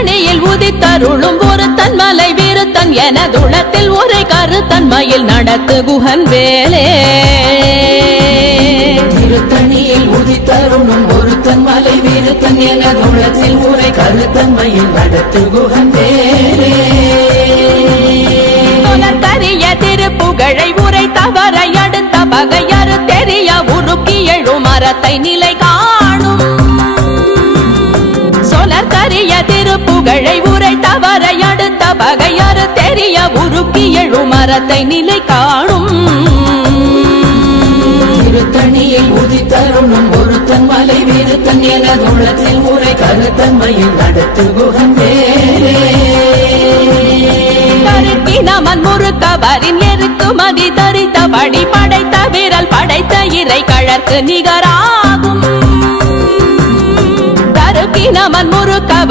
திருத்தணியில் உதித்தருளும் ஒருத்தன் மலை விருத்தன் எனதுளத்தில் உரை கருத்தன்மையில் நடத்து குகன் வேலே திருத்தணியில் உதித்தருளும் ஒருத்தன் மலை விருத்தன் எனதுளத்தில் உரை கருத்தன்மையில் நடத்து குகன் வேலே கரிய திருப்புகழை உரை தவறை அடுத்த பகையறு தெரிய உருக்கி எழும் மரத்தை நிலை காணும் சொலற்கரிய திருப்புகழை உரை தவறை அடுத்த பகையறு தெரிய உருக்கி எழும் மரத்தை நிலை காணும் திருத்தணியில் உதித்தருளும் ஒருத்தன் மலை விருத்தன் எனதுளத்தில் உரை கருத்தன்மையில் நடத்து குகன் வேலே நமன் முறுக்கவரின் எருக்குமதி தரித்தபடி படைத்த விரல் படைத்த இறை கழற்கு நிகராகும் கருப்பினமன் முறுக்கவர்